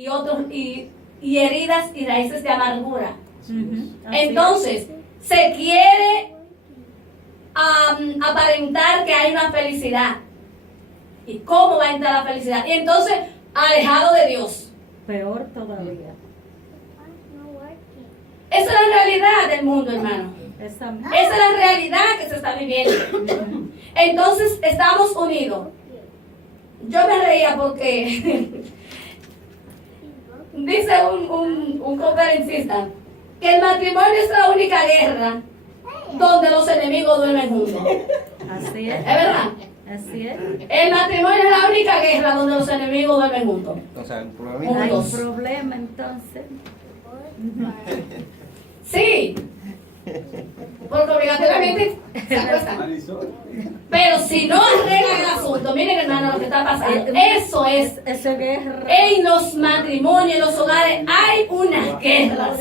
y heridas y raíces de amargura. Entonces, Se quiere aparentar que hay una felicidad. ¿Y cómo va a entrar la felicidad? Y entonces, alejado de Dios. peor todavía. Esa es la realidad del mundo, hermano. Esa Esa es la realidad que se está viviendo. Entonces, estamos unidos. Yo me reía porque dice un conferencista que el matrimonio es la única guerra donde los enemigos duermen juntos. Así ¿Es es. verdad? Así es. El matrimonio es la única guerra donde los enemigos duermen juntos. Entonces, hay un problema. Hay un Juntos. problema entonces. Sí. Porque obligatoriamente se acuestan. Pero si no arreglan el asunto, miren hermano lo que está pasando. Eso es. Esa guerra. En los matrimonios, en los hogares, hay unas guerras.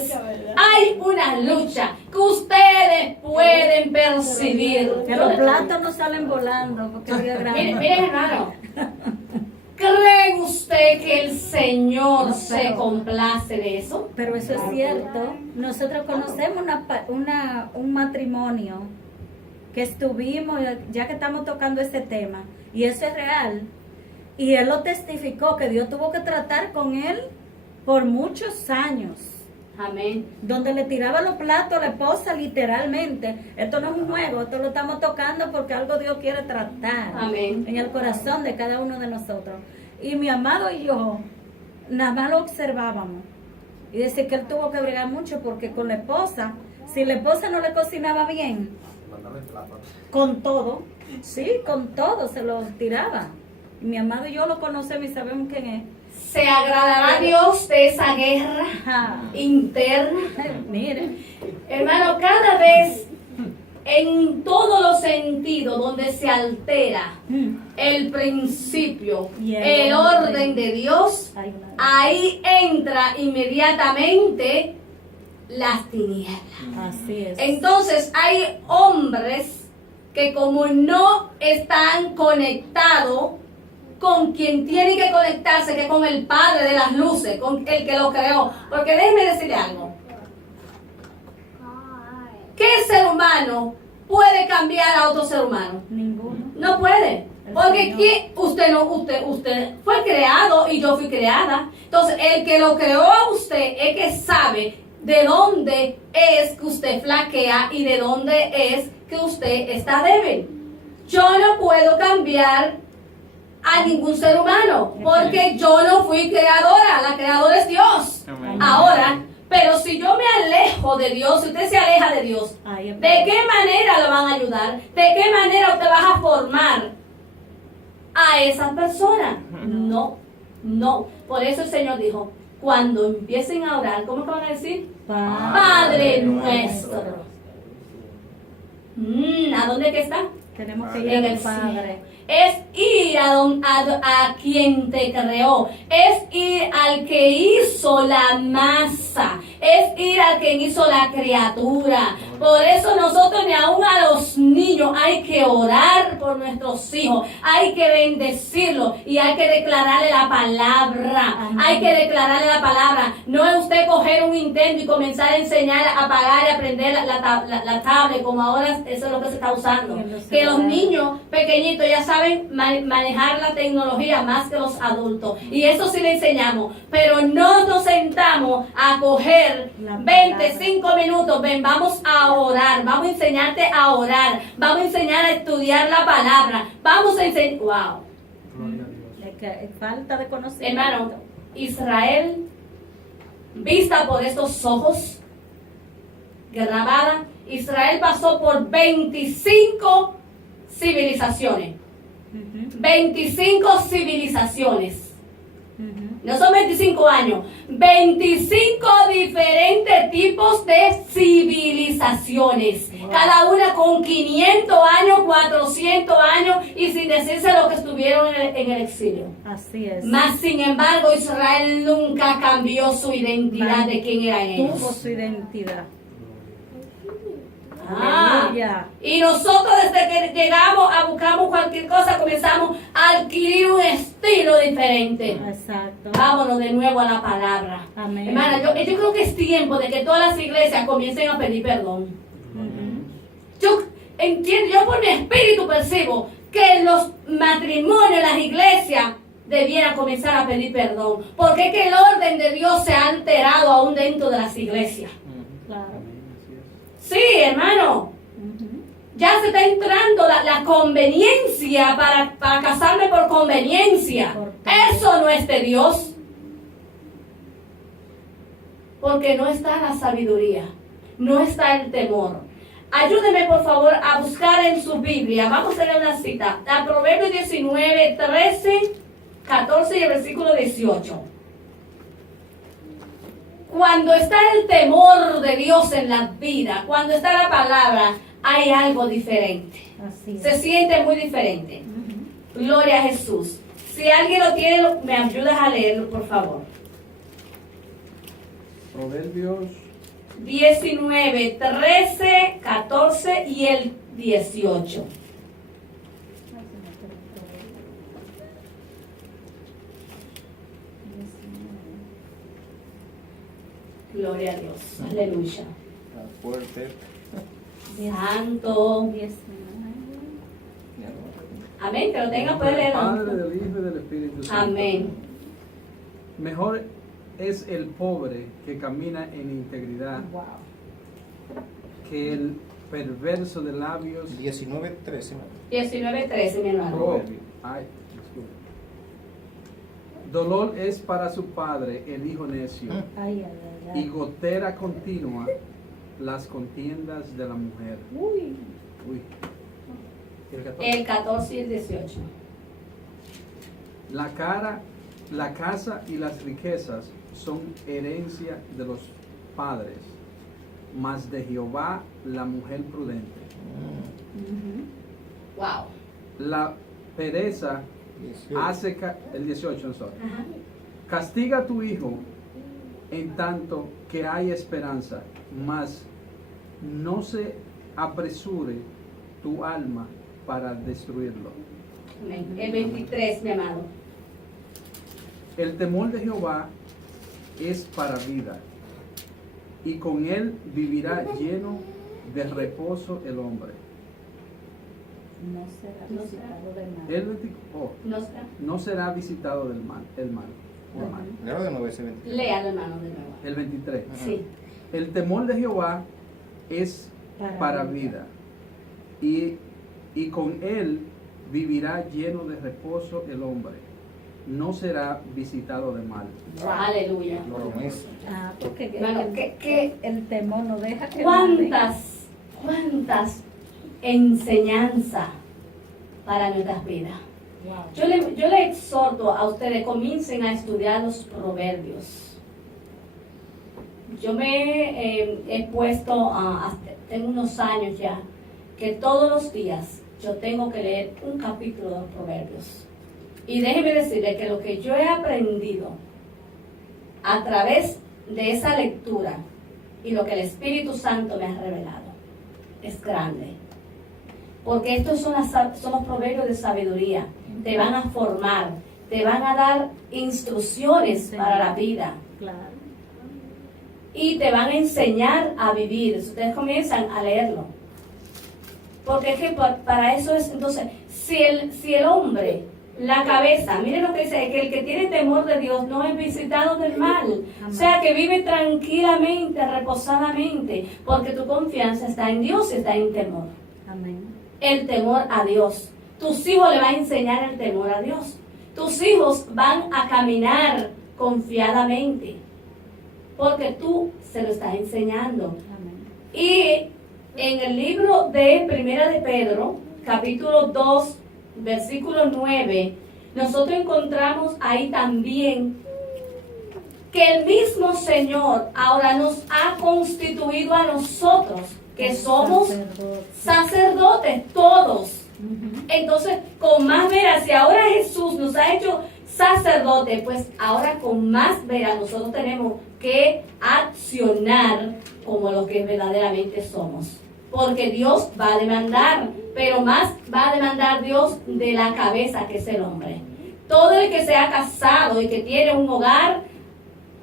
Hay una lucha que ustedes pueden percibir. Que los platos no salen volando porque es Miren, grande. miren, hermano. ¿Cree usted que el Señor se complace de eso? Pero eso es cierto. Nosotros conocemos un matrimonio que estuvimos, ya que estamos tocando este tema, y eso es real. Y él lo testificó, que Dios tuvo que tratar con él por muchos años. Amén. Donde le tiraba los platos a la esposa literalmente. Esto no es un juego, esto lo estamos tocando porque algo Dios quiere tratar. Amén. En el corazón de cada uno de nosotros. Y mi amado y yo, nada más lo observábamos. Y decía que él tuvo que bregar mucho porque con la esposa, si la esposa no le cocinaba bien, con todo, sí, con todo se lo tiraba. Y mi amado y yo lo conocemos y sabemos quién es. ¿Se agradará Dios de esa guerra Ajá. interna? Miren, Hermano, cada vez en todos los sentidos donde se altera el principio, Y el orden de Dios, hay una- ahí entra inmediatamente las tinieblas. así es. Entonces hay hombres que como no están conectados con quien tiene que conectarse, que con el Padre de las luces, con el que lo creó. Porque déjeme decirle algo. ¿Qué ser humano puede cambiar a otro ser humano? Ninguno. No puede. El Porque Señor. usted fue creado y yo fui creada. Entonces, el que lo creó a usted es que sabe de dónde es que usted flaquea y de dónde es que usted está débil. Yo no puedo cambiar a ningún ser humano porque yo no fui creadora. La creadora es Dios. Amén. Ahora, pero si yo me alejo de Dios, si usted se aleja de Dios, Ahí es. ¿de qué manera lo van a ayudar? ¿De qué manera usted va a formar a esa persona? No, no. Por eso el Señor dijo, cuando empiecen a orar, ¿cómo que van a decir? Padre nuestro. ¿A dónde que está? Tenemos que ir En al el Padre. cielo. Es ir a quien te creó, es ir al que hizo la masa, es ir al que hizo la criatura. Por eso nosotros ni aún a los niños hay que orar por nuestros hijos, hay que bendecirlos y hay que declararle la palabra. Amén. Hay que declararle la palabra. No es usted coger un Nintendo y comenzar a enseñar a pagar y aprender la tablet, como ahora eso es lo que se está usando. Y en los Que los celulares. niños pequeñitos ya saben manejar la tecnología más que los adultos. Y eso sí le enseñamos. Pero no nos sentamos a coger La 25 minutos. Ven, vamos a orar. Vamos a enseñarte a orar. Vamos a enseñar a estudiar la palabra. Vamos a enseñar. Wow. Es que falta de conocimiento. Hermano, Israel, vista por estos ojos, grabada, Israel pasó por 25 civilizaciones. 25 civilizaciones. No son 25 años, 25 diferentes tipos de civilizaciones. Cada una con 500 años, 400 años y sin decirse lo que estuvieron en el exilio. Así es. Mas, sin embargo, Israel nunca cambió su identidad de quién era Tuvo ellos. su identidad. Aleluya. Y nosotros desde que llegamos a buscamos cualquier cosa, comenzamos a adquirir un estilo diferente. Exacto. Vámonos de nuevo a la palabra. Amén. Hermana, yo creo que es tiempo de que todas las iglesias comiencen a pedir perdón. Yo entiendo, yo por mi espíritu percibo que los matrimonios, las iglesias, debieran comenzar a pedir perdón. Porque es que el orden de Dios se ha alterado aún dentro de las iglesias. Claro. Sí, hermano. Ya se está entrando la conveniencia para casarme por conveniencia. Eso no es de Dios. Porque no está la sabiduría, no está el temor. Ayúdeme por favor a buscar en su Biblia. Vamos a leer una cita. A Proverbios 19, 13, 14 y el versículo 18. Cuando está el temor de Dios en la vida, cuando está la palabra, hay algo diferente. Así es. Se siente muy diferente. Gloria a Jesús. Si alguien lo tiene, me ayudas a leerlo, por favor. Proverbios 19, 13, 14 y el 18. Gloria a Dios. Aleluya. está fuerte. Santo. 19. Amén. Que lo tenga, puede Del leerlo. Padre, del Hijo y del Espíritu Santo. Amén. Mejor es el pobre que camina en integridad Wow. que el perverso de labios. 19:13. 19, 13, mi hermano. Proverbio. Ay, disculpe. Dolor es para su padre el hijo necio, Ay, ay, ay, y ay. gotera continua las contiendas de la mujer. Uy. Uy. ¿Y el 14? El 14 y el 18. La casa y las riquezas son herencia de los padres, mas de Jehová la mujer prudente. Wow. La pereza 18. hace el 18, no sorry. Ajá. Castiga a tu hijo en tanto que hay esperanza, mas no se apresure tu alma para destruirlo. Amén. El 23, mi amado. El temor de Jehová es para vida, y con él vivirá lleno de reposo el hombre. No será visitado de nada. El No está. no será visitado del mal, el mal. el mal. Leo de nuevo ese 23. Léalo, hermano, de nuevo. El 23. Sí. El temor de Jehová es para vida, y con él vivirá lleno de reposo el hombre. No será visitado de mal. Aleluya. Promesa. Ah, porque Hermano, el temor no deja que maten. ¿Cuántas enseñanzas para nuestras vidas? Wow. Yo le exhorto a ustedes, comiencen a estudiar los proverbios. Yo me he puesto, tengo unos años ya, que todos los días yo tengo que leer un capítulo de los proverbios. Y déjeme decirle que lo que yo he aprendido a través de esa lectura y lo que el Espíritu Santo me ha revelado es grande. Porque estos son los proverbios de sabiduría. Te van a formar, te van a dar instrucciones para la vida. Claro. Y te van a enseñar a vivir. Si ustedes comienzan a leerlo. Porque es que para eso es, entonces, si el hombre, la cabeza, miren lo que dice, que el que tiene temor de Dios no es visitado del mal. O sea, que vive tranquilamente, reposadamente, porque tu confianza está en Dios y está en temor. Amén. El temor a Dios. Tus hijos le van a enseñar el temor a Dios. Tus hijos van a caminar confiadamente, porque tú se lo estás enseñando. Amén. Y en el libro de Primera de Pedro, capítulo 2, versículo 9, nosotros encontramos ahí también que el mismo Señor ahora nos ha constituido a nosotros, que somos sacerdotes todos. Entonces, con más veras, si ahora Jesús nos ha hecho sacerdote, pues ahora con más veras nosotros tenemos que accionar como lo que verdaderamente somos. porque Dios va a demandar, pero más va a demandar Dios de la cabeza, que es el hombre. Todo el que se ha casado y que tiene un hogar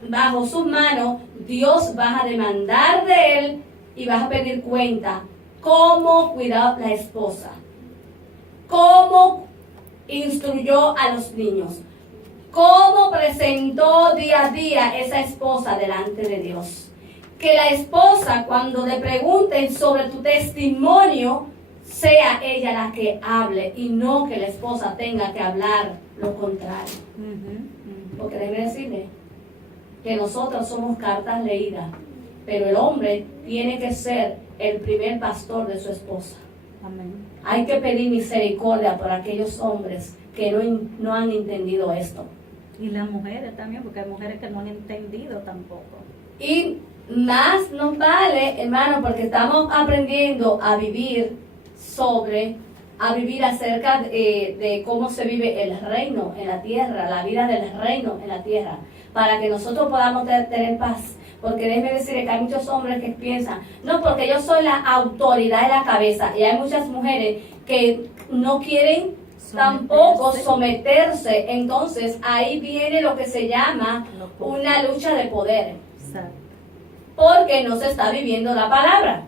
bajo sus manos, Dios va a demandar de él y va a pedir cuenta cómo cuidó la esposa, cómo instruyó a los niños, cómo presentó día a día esa esposa delante de Dios. Que la esposa, cuando le pregunten sobre tu testimonio, sea ella la que hable y no que la esposa tenga que hablar lo contrario. Porque debe decirle que nosotros somos cartas leídas, pero el hombre tiene que ser el primer pastor de su esposa. Amén. Hay que pedir misericordia por aquellos hombres que no han entendido esto. Y las mujeres también, porque hay mujeres que no han entendido tampoco. Y más nos vale, hermano, porque estamos aprendiendo a vivir acerca de cómo se vive el reino en la tierra, la vida del reino en la tierra, para que nosotros podamos tener paz. Porque déjeme decirle que hay muchos hombres que piensan, no, porque yo soy la autoridad de la cabeza, y hay muchas mujeres que no quieren tampoco someterse. Entonces ahí viene lo que se llama una lucha de poder, Exacto. porque no se está viviendo la palabra.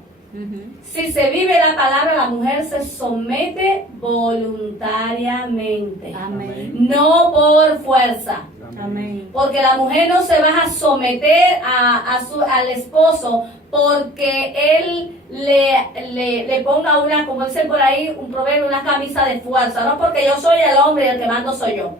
Si se vive la palabra, la mujer se somete voluntariamente. Amén. No por fuerza. Amén. Porque la mujer no se va a someter al esposo porque él le ponga una, como dicen por ahí, un proverbio, una camisa de fuerza. No porque yo soy el hombre y el que mando soy yo.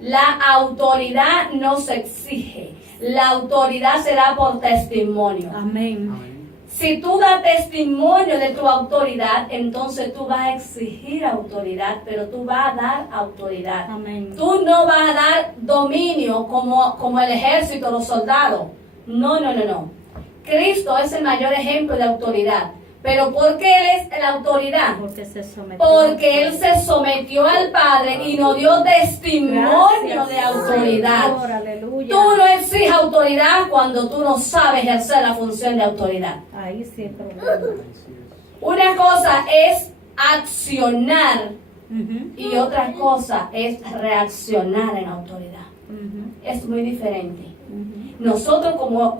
La autoridad no se exige. La autoridad se da por testimonio. Amén. Si tú das testimonio de tu autoridad, entonces tú vas a exigir autoridad, pero tú vas a dar autoridad. Amén. Tú no vas a dar dominio como el ejército, los soldados. No. Cristo es el mayor ejemplo de autoridad. Pero ¿por qué Él es la autoridad? Porque se sometió. Porque Él se sometió al Padre y nos dio testimonio de autoridad. Señor, aleluya. Tú no exiges autoridad cuando tú no sabes ejercer la función de autoridad. Ahí sí hay problema. Una cosa es accionar y otra cosa es reaccionar en autoridad. Es muy diferente. Nosotros como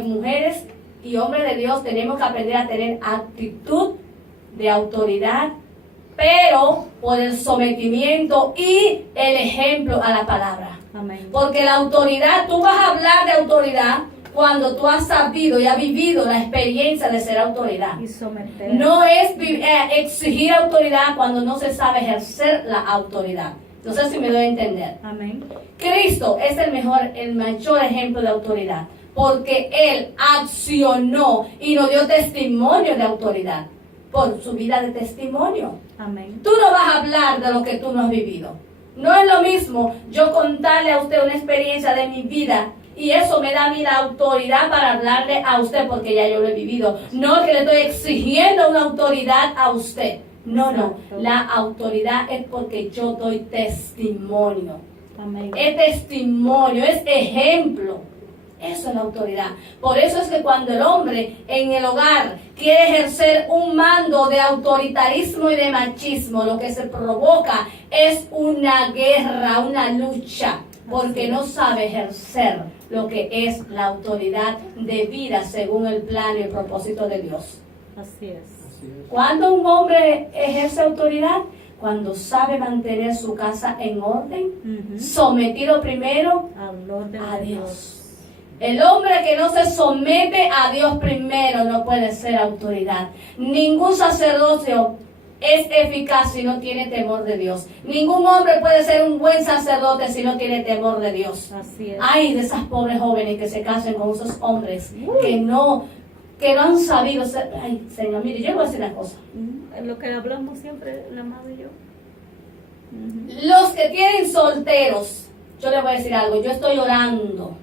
mujeres y hombres de Dios tenemos que aprender a tener actitud de autoridad, pero por el sometimiento y el ejemplo a la palabra. Amén. Porque la autoridad, tú vas a hablar de autoridad cuando tú has sabido y has vivido la experiencia de ser autoridad. Y someter. No es exigir autoridad cuando no se sabe ejercer la autoridad. No sé si me doy a entender. Amén. Cristo es el mayor ejemplo de autoridad, porque Él accionó y nos dio testimonio de autoridad por su vida de testimonio. Amén. Tú no vas a hablar de lo que tú no has vivido. No es lo mismo yo contarle a usted una experiencia de mi vida y eso me da a mí la autoridad para hablarle a usted porque ya yo lo he vivido. No que le estoy exigiendo una autoridad a usted. No. Exacto. La autoridad es porque yo doy testimonio. Amén. Es testimonio, es ejemplo. Eso es la autoridad. Por eso es que cuando el hombre en el hogar quiere ejercer un mando de autoritarismo y de machismo, lo que se provoca es una guerra, una lucha, porque no sabe ejercer lo que es la autoridad de vida según el plan y el propósito de Dios. Así es. ¿Cuándo un hombre ejerce autoridad? Cuando sabe mantener su casa en orden, sometido primero Al orden a de Dios. El hombre que no se somete a Dios primero no puede ser autoridad. Ningún sacerdocio es eficaz si no tiene temor de Dios. Ningún hombre puede ser un buen sacerdote si no tiene temor de Dios. Así es. Ay, de esas pobres jóvenes que se casan con esos hombres que no han sabido ser. Ay, Señor, mire, yo voy a decir una cosa. Es lo que hablamos siempre, la madre y yo. Los que tienen solteros, yo les voy a decir algo, yo estoy orando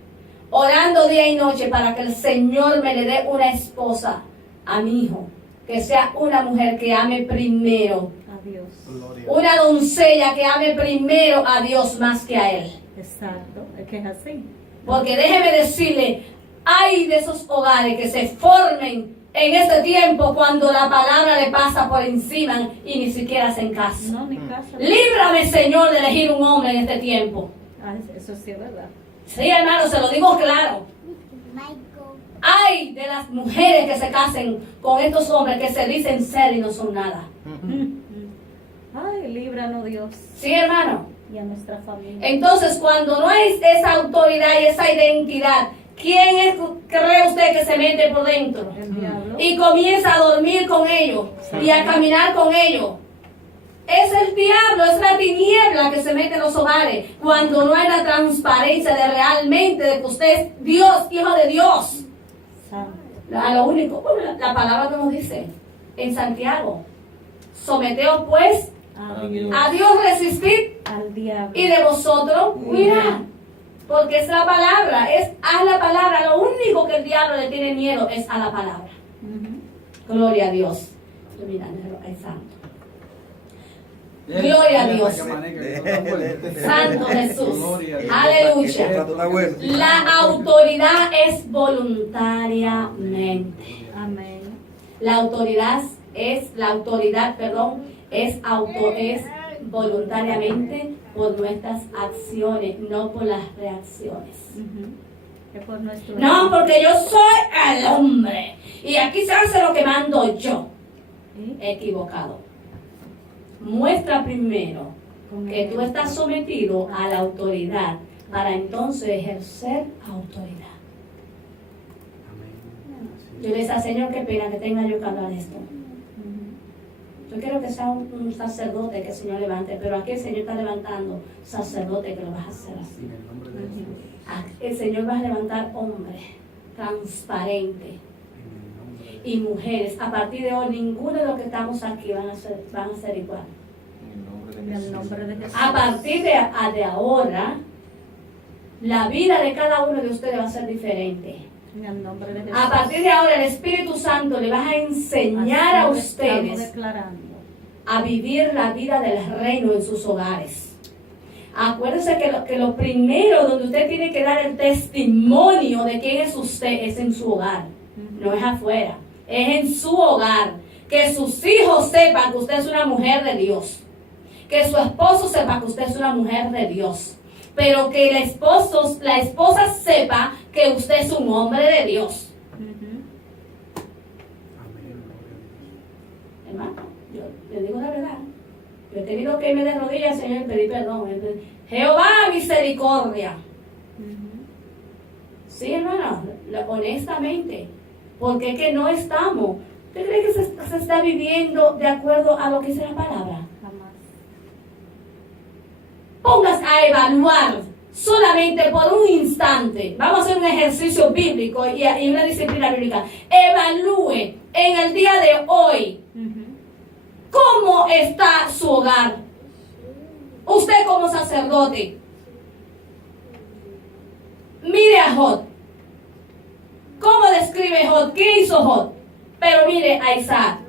día y noche para que el Señor me le dé una esposa a mi hijo, que sea una mujer que ame primero, Adiós. una doncella que ame primero a Dios más que a Él. Exacto, es que es así. Porque déjeme decirle, hay de esos hogares que se formen en este tiempo cuando la palabra le pasa por encima y ni siquiera hacen caso. No, ni caso. Líbrame, Señor, de elegir un hombre en este tiempo. Ah, eso sí es verdad. Sí, hermano, se lo digo claro. Ay de las mujeres que se casen con estos hombres que se dicen ser y no son nada. Ay, líbranos Dios Sí, hermano. y a nuestra familia. Entonces, cuando no hay esa autoridad y esa identidad, ¿quién es, cree usted que se mete por dentro? El diablo. Y comienza a dormir con ellos y a caminar con ellos. Es el diablo, es la tiniebla que se mete en los hogares cuando no hay la transparencia de realmente de que usted es Dios, hijo de Dios. Santo. A lo único, la palabra que nos dice en Santiago, someteos pues A Dios. a Dios, resistid Al diablo. y de vosotros cuidad. Porque es la palabra, es a la palabra. Lo único que el diablo le tiene miedo es a la palabra. Ujú. Gloria a Dios. Estoy mirando, ay, santo. Gloria a Dios. Santo Jesús. Aleluya. La autoridad es voluntariamente. Amén. La autoridad es voluntariamente por nuestras acciones, no por las reacciones. Ujú. Es por nuestro No, porque yo soy el hombre y aquí se hace lo que mando yo. ¿Sí? Equivocado. Muestra primero que tú estás sometido a la autoridad para entonces ejercer autoridad. Yo le decía, Señor, qué pena que tenga yo que hablar esto. Ujú. Yo quiero que sea un sacerdote que el Señor levante, pero aquí el Señor está levantando sacerdote que lo vas a hacer así. En el nombre de Jesús. El Señor va a levantar hombres transparentes En el nombre de y mujeres. A partir de hoy, ninguno de los que estamos aquí van a ser igual. En el nombre de Jesús. A partir de ahora, la vida de cada uno de ustedes va a ser diferente. En el nombre de Jesús. A partir de ahora, el Espíritu Santo le va a enseñar a Así lo estamos ustedes declarando. a vivir la vida del reino en sus hogares. Acuérdense que lo primero donde usted tiene que dar el testimonio de quién es usted es en su hogar, no es afuera, es en su hogar. Que sus hijos sepan que usted es una mujer de Dios, que su esposo sepa que usted es una mujer de Dios, pero que la esposa sepa que usted es un hombre de Dios. Ujú. Amén. Hermano, yo le digo la verdad. Yo he tenido que irme de rodillas, Señor, y pedir perdón. Jehová, misericordia. Ujú. Sí, hermano, honestamente. Porque es que no estamos. ¿Usted cree que se está viviendo de acuerdo a lo que dice la palabra? Jamás. Pongas a evaluar solamente por un instante. Vamos a hacer un ejercicio bíblico y una disciplina bíblica. Evalúe en el día de hoy Ujú. cómo está su hogar. Usted como sacerdote. Mire a Jod. ¿Cómo describe Jod? ¿Qué hizo Jod? Pero mire a Isaac.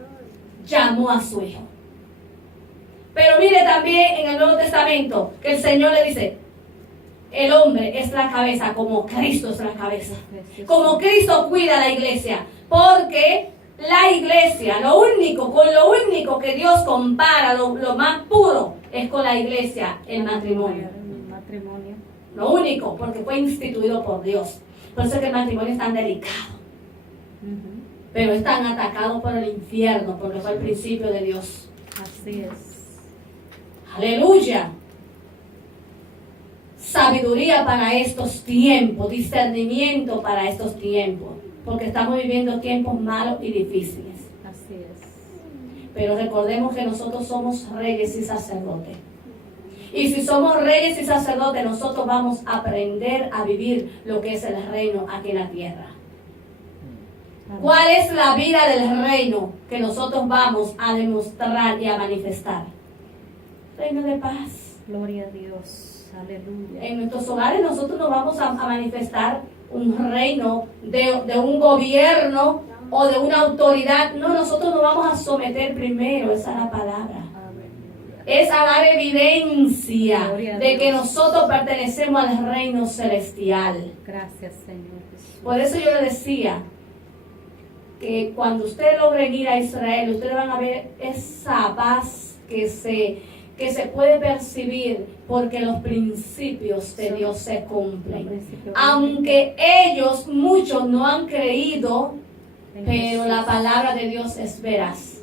Llamó a su hijo. Pero mire también en el Nuevo Testamento que el Señor le dice, el hombre es la cabeza como Cristo es la cabeza. Como Cristo cuida a la iglesia. Porque la iglesia, con lo único que Dios compara, lo más puro, es con la iglesia, el matrimonio. El matrimonio. Lo único, porque fue instituido por Dios. Por eso es que el matrimonio es tan delicado. Ujú. Pero es tan atacado por el infierno, porque fue el principio de Dios. Así es. Aleluya. Sabiduría para estos tiempos, discernimiento para estos tiempos, porque estamos viviendo tiempos malos y difíciles. Así es. Pero recordemos que nosotros somos reyes y sacerdotes. Y si somos reyes y sacerdotes, nosotros vamos a aprender a vivir lo que es el reino aquí en la tierra. Amén. ¿Cuál es la vida del reino que nosotros vamos a demostrar y a manifestar? Reino de paz. Gloria a Dios. Aleluya. En nuestros hogares nosotros no vamos a manifestar un reino de un gobierno o de una autoridad. No, nosotros nos vamos a someter primero, esa es la palabra. Amén. Es a dar evidencia Gloria a de que Dios. nosotros pertenecemos al reino celestial. Gracias, Señor Jesús. Por eso yo le decía, que cuando ustedes logren ir a Israel, ustedes van a ver esa paz que se puede percibir porque los principios de Dios se cumplen. Aunque ellos, muchos, no han creído, pero la palabra de Dios es veraz.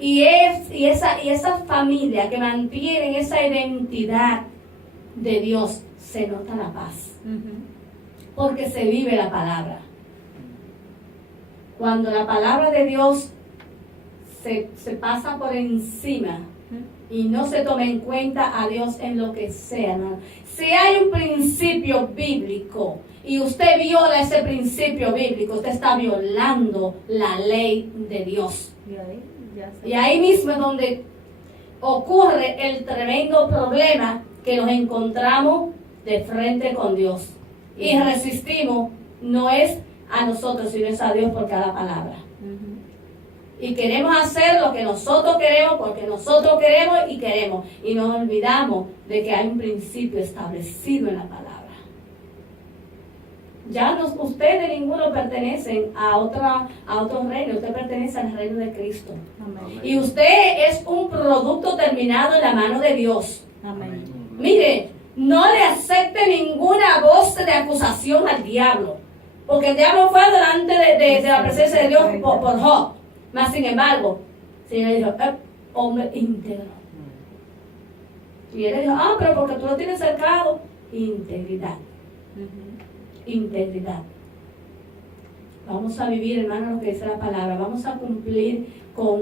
Y esa familia que mantienen esa identidad de Dios, se nota la paz. Porque se vive la palabra. Cuando la palabra de Dios se pasa por encima y no se toma en cuenta a Dios en lo que sea, ¿no? Si hay un principio bíblico y usted viola ese principio bíblico, usted está violando la ley de Dios. Y ahí mismo es donde ocurre el tremendo problema que nos encontramos de frente con Dios. Y resistimos, no es a nosotros, sino es a Dios por cada palabra. Y queremos hacer lo que nosotros queremos, porque nosotros queremos y queremos. Y nos olvidamos de que hay un principio establecido en la palabra. Ya ustedes ninguno pertenecen a otro reino, usted pertenece al reino de Cristo. Amén. Y usted es un producto terminado en la mano de Dios. Amén. Mire, no le acepte ninguna voz de acusación al diablo, porque el diablo fue delante de la presencia de Dios por Job. Mas sin embargo, el Señor dijo, hombre íntegro. Y él dijo, pero porque tú lo tienes cercado. Integridad. Integridad. Vamos a vivir, hermano, lo que dice la palabra. Vamos a cumplir con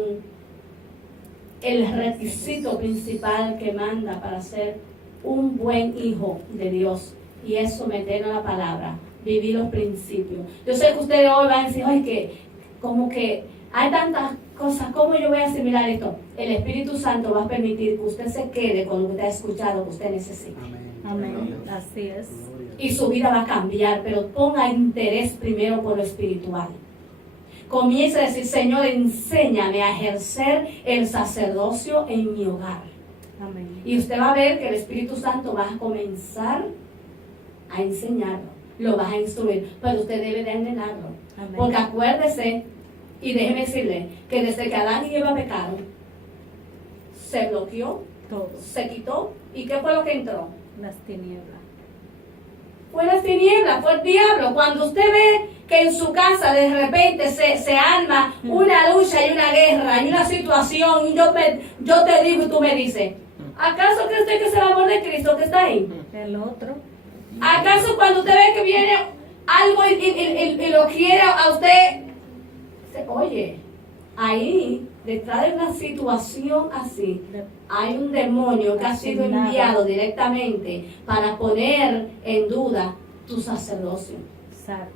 el requisito principal que manda para ser un buen hijo de Dios. Y es someternos a la palabra, vivir los principios. Yo sé que ustedes hoy van a decir, ay, que como que hay tantas cosas, ¿cómo yo voy a asimilar esto? El Espíritu Santo va a permitir que usted se quede con lo que usted ha escuchado, que usted necesita. Amén. Así es. Y su vida va a cambiar, pero ponga interés primero por lo espiritual. Comience a decir, Señor, enséñame a ejercer el sacerdocio en mi hogar. Amén. Y usted va a ver que el Espíritu Santo va a comenzar a enseñarlo, lo va a instruir, pero usted debe de anhelarlo. Amén. Porque acuérdese, y déjeme decirle, que desde que Adán y Eva pecaron, se bloqueó, Todo. se quitó, ¿y qué fue lo que entró? Las tinieblas. Fue las tinieblas, fue el diablo. Cuando usted ve que en su casa de repente se arma una lucha y una guerra y una situación, y yo te digo y tú me dices, ¿acaso cree usted que es el amor de Cristo que está ahí? El otro. ¿Acaso cuando usted ve que viene algo y lo quiere a usted, oye, ahí detrás de una situación así hay un demonio que ha sido enviado directamente para poner en duda tu sacerdocio? Exacto.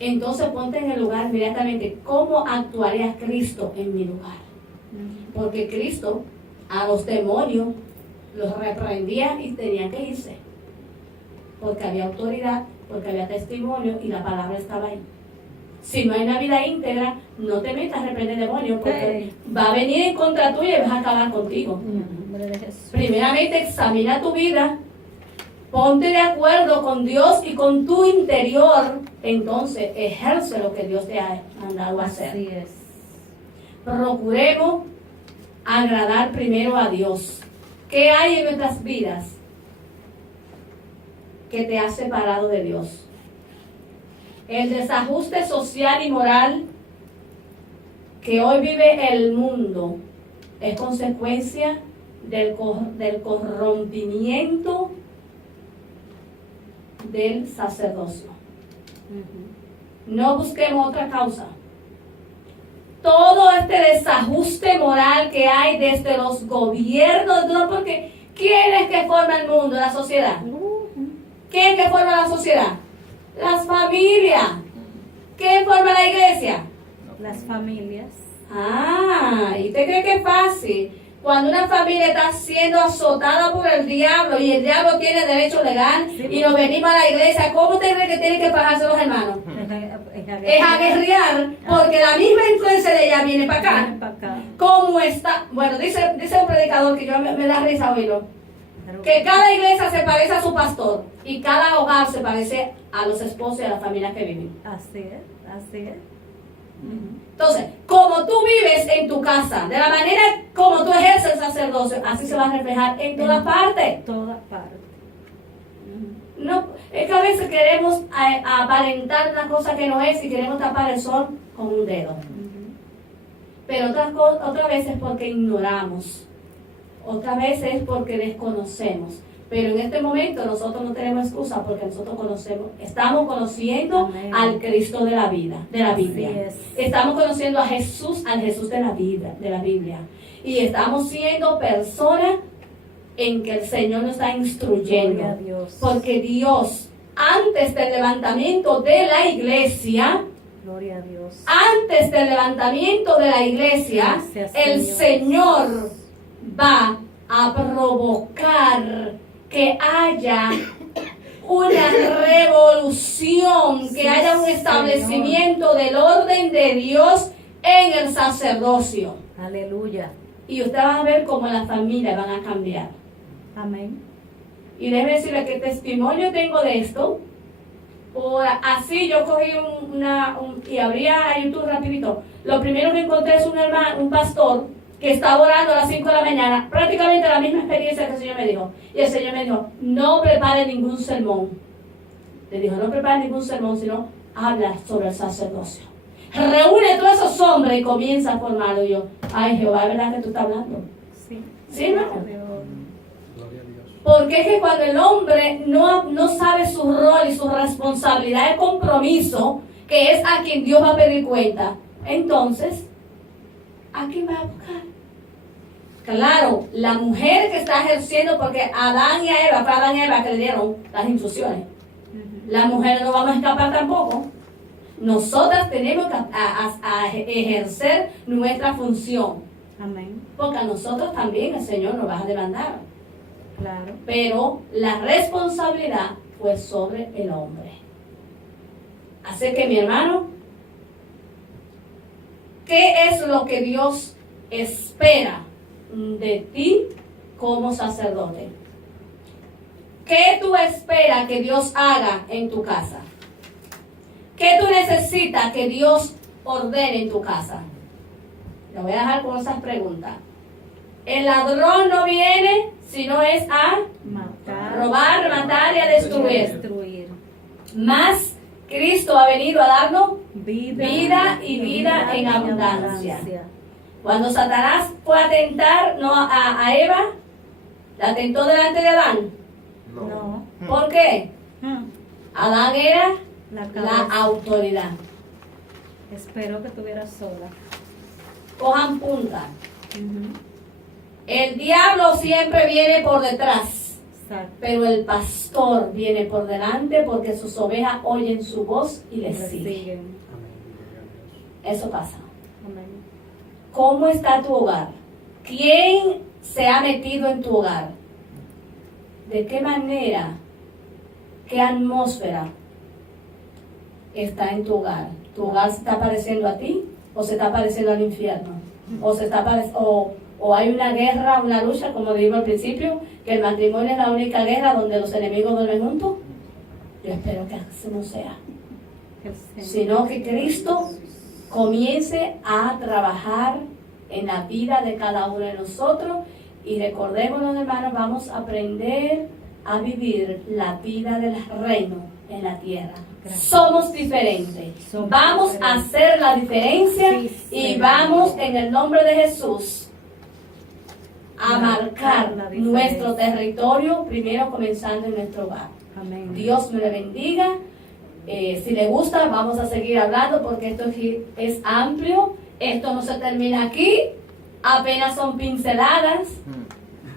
Entonces ponte en el lugar inmediatamente, ¿cómo actuaría Cristo en mi lugar? Porque Cristo a los demonios los reprendía y tenían que irse, porque había autoridad, porque había testimonio y la palabra estaba ahí. Si no hay una vida íntegra, no te metas a reprender demonios, porque va a venir en contra tuya y vas a acabar contigo. Primeramente examina tu vida, ponte de acuerdo con Dios y con tu interior, entonces ejerce lo que Dios te ha mandado a hacer. Así es. Procuremos agradar primero a Dios. ¿Qué hay en nuestras vidas que te ha separado de Dios? El desajuste social y moral que hoy vive el mundo es consecuencia del corrompimiento del sacerdocio. No busquemos otra causa. Todo este desajuste moral que hay desde los gobiernos, no, porque ¿quién es que forma el mundo, la sociedad? ¿Quién es que forma la sociedad? Las familias. ¿Quién forma la iglesia? Las familias. ¿Y usted cree que es fácil? Cuando una familia está siendo azotada por el diablo y el diablo tiene derecho legal y nos venimos a la iglesia, ¿cómo usted cree que tienen que pagarse los hermanos? Es a guerrear, porque la misma influencia de ella viene para acá. ¿Cómo está? Bueno, dice un predicador que yo me da risa oírlo, que cada iglesia se parece a su pastor y cada hogar se parece a los esposos y a las familias que viven. Así es, así es. Entonces, como tú vives en tu casa, de la manera como tú ejerces el sacerdocio, así se va a reflejar en todas partes. Todas partes. No, es que a veces queremos aparentar una cosa que no es y queremos tapar el sol con un dedo. Pero otra vez es porque ignoramos. Otra vez es porque desconocemos. Pero en este momento nosotros no tenemos excusa porque nosotros estamos conociendo Amén. al Cristo de la vida, de la Biblia. Así es. Estamos conociendo a Jesús, al Jesús de la vida, de la Biblia. Y estamos siendo personas en que el Señor nos está instruyendo. Gloria a Dios. Porque Dios, antes del levantamiento de la iglesia, Gloria a Dios. antes del levantamiento de la iglesia, Gracias, el Señor. Señor va a provocar que haya una revolución, que Sí, haya un establecimiento del orden de Dios en el sacerdocio. Aleluya. Y ustedes van a ver cómo las familias van a cambiar. Amén. Y déjeme decirle que testimonio tengo de esto. Así yo cogí y abría a YouTube rapidito. Lo primero que encontré es un pastor que estaba orando a las 5 de la mañana, prácticamente la misma experiencia que el Señor me dijo. Y el Señor me dijo, no prepare ningún sermón. Le dijo, no prepare ningún sermón, sino habla sobre el sacerdocio. Reúne a todos esos hombres y comienza a formarlo. Y yo, ay Jehová, ¿es verdad que tú estás hablando? Sí. ¿Sí, hermano? Gloria a Dios. Porque es que cuando el hombre no sabe su rol y su responsabilidad de compromiso, que es a quien Dios va a pedir cuenta, entonces, ¿a quién va a buscar? Claro, la mujer que está ejerciendo, porque Adán y Eva, fue Adán y Eva que le dieron las instrucciones. Las mujeres no vamos a escapar tampoco. Nosotras tenemos que a ejercer nuestra función. Amén. Porque a nosotros también el Señor nos va a demandar. Claro. Pero la responsabilidad fue sobre el hombre. Así que mi hermano, ¿qué es lo que Dios espera de ti como sacerdote? ¿Qué tú esperas que Dios haga en tu casa? ¿Qué tú necesitas que Dios ordene en tu casa? Te voy a dejar con esas preguntas. El ladrón no viene sino es a Matar. robar, matar y a destruir. Destruir. Mas Cristo ha venido a darnos Vida y vida en abundancia. Cuando Satanás fue a tentar a Eva, la tentó delante de Adán. No. ¿Por qué? Adán era La la cabeza. autoridad. Espero que estuvieras sola. Cojan punta. El diablo siempre viene por detrás, Exacto. pero el pastor viene por delante porque sus ovejas oyen su voz y le siguen. Siguen. Amén. Gloria a Dios. Eso pasa. Amén. ¿Cómo está tu hogar? ¿Quién se ha metido en tu hogar? ¿De qué manera? ¿Qué atmósfera está en tu hogar? ¿Tu hogar se está pareciendo a ti o se está pareciendo al infierno? ¿O hay una guerra, una lucha, como digo al principio, que el matrimonio es la única guerra donde los enemigos duermen juntos? Yo espero que así no sea. Que el Señor- Sino que Cristo comience a trabajar en la vida de cada uno de nosotros y recordémonos, hermanos, vamos a aprender a vivir la vida del reino en la tierra. Gracias. Somos diferentes. Somos Vamos a diferentes. hacer la diferencia Sí, y Señor. vamos en el nombre de Jesús a Marcar marcar la diferencia. nuestro territorio, primero comenzando en nuestro hogar. Amén. Dios me le bendiga. Si le gusta, vamos a seguir hablando porque esto es amplio. Esto no se termina aquí. Apenas son pinceladas.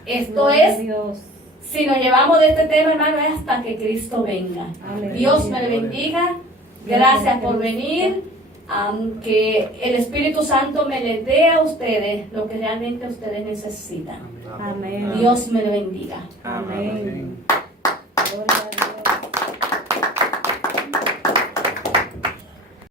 Esto Gloria a es, Dios. si nos llevamos de este tema, hermano, es hasta que Cristo venga. Aleluya. Dios me le bendiga. Gracias por venir. Que el Espíritu Santo me le dé a ustedes lo que realmente ustedes necesitan. Amén. Dios me le bendiga. Amén. Gloria a